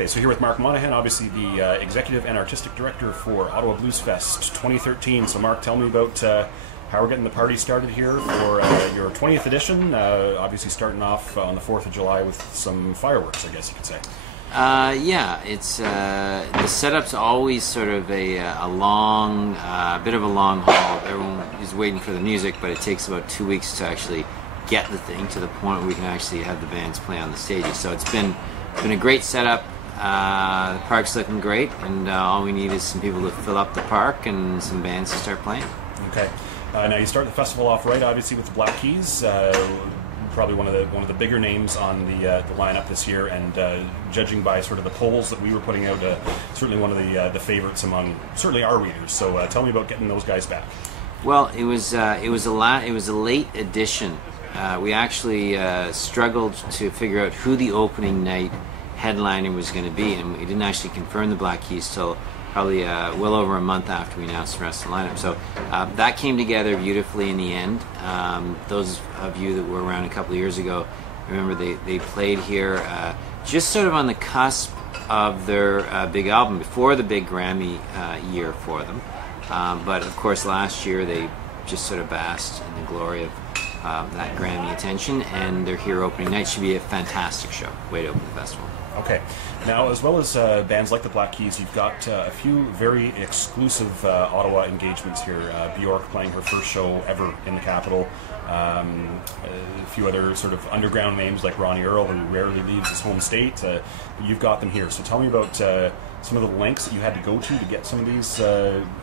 Okay, so here with Mark Monahan, obviously the Executive and Artistic Director for Ottawa Bluesfest 2013. So Mark, tell me about how we're getting the party started here for your 20th edition, obviously starting off on the 4th of July with some fireworks, I guess you could say. Yeah, it's the setup's always sort of a long, bit of a long haul. Everyone is waiting for the music, but it takes about 2 weeks to actually get the thing to the point where we can actually have the bands play on the stages. So it's been a great setup. The park's looking great, and all we need is some people to fill up the park and some bands to start playing. Okay. Now you start the festival off right, obviously, with the Black Keys. Probably one of the bigger names on the lineup this year, and judging by sort of the polls that we were putting out, certainly one of the favorites among certainly our readers. So tell me about getting those guys back. Well, it was a late addition. We actually struggled to figure out who the opening night headliner was going to be, and we didn't actually confirm the Black Keys till probably well over a month after we announced the rest of the lineup. So that came together beautifully in the end. Those of you that were around a couple of years ago remember they played here just sort of on the cusp of their big album, before the big Grammy year for them. But of course last year they just sort of basked in the glory of that Grammy attention, and their here opening night should be a fantastic show. Way to open the festival. Okay. Now, as well as bands like the Black Keys, you've got a few very exclusive Ottawa engagements here. Bjork playing her first show ever in the capital. A few other sort of underground names like Ronnie Earl, who rarely leaves his home state. You've got them here. So tell me about some of the lengths that you had to go to get some of these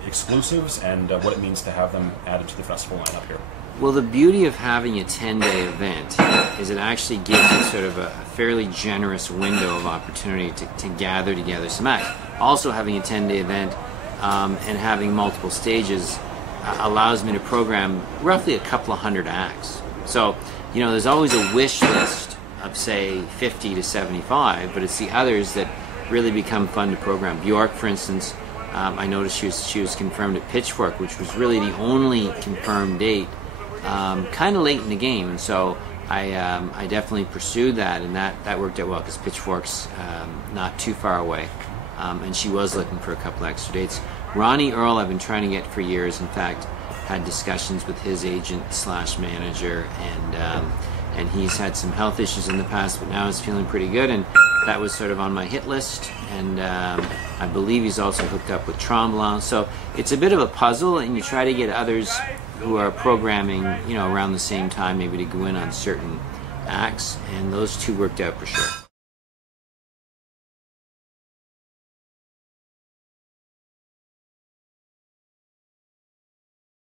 exclusives, and what it means to have them added to the festival lineup here. Well, the beauty of having a 10-day event is it actually gives you sort of a fairly generous window of opportunity to gather together some acts. Also, having a 10-day event and having multiple stages allows me to program roughly a couple of hundred acts. So, you know, there's always a wish list of, say, 50 to 75, but it's the others that really become fun to program. Bjork, for instance, I noticed she was confirmed at Pitchfork, which was really the only confirmed date kind of late in the game, and so I definitely pursued that, and that worked out well because Pitchfork's not too far away, and she was looking for a couple extra dates. Ronnie Earl I've been trying to get for years. In fact, had discussions with his agent / manager, and he's had some health issues in the past, but now he's feeling pretty good, and that was sort of on my hit list. And I believe he's also hooked up with Tremblant, so it's a bit of a puzzle, and you try to get others who are programming, you know, around the same time, maybe to go in on certain acts, and those two worked out for sure.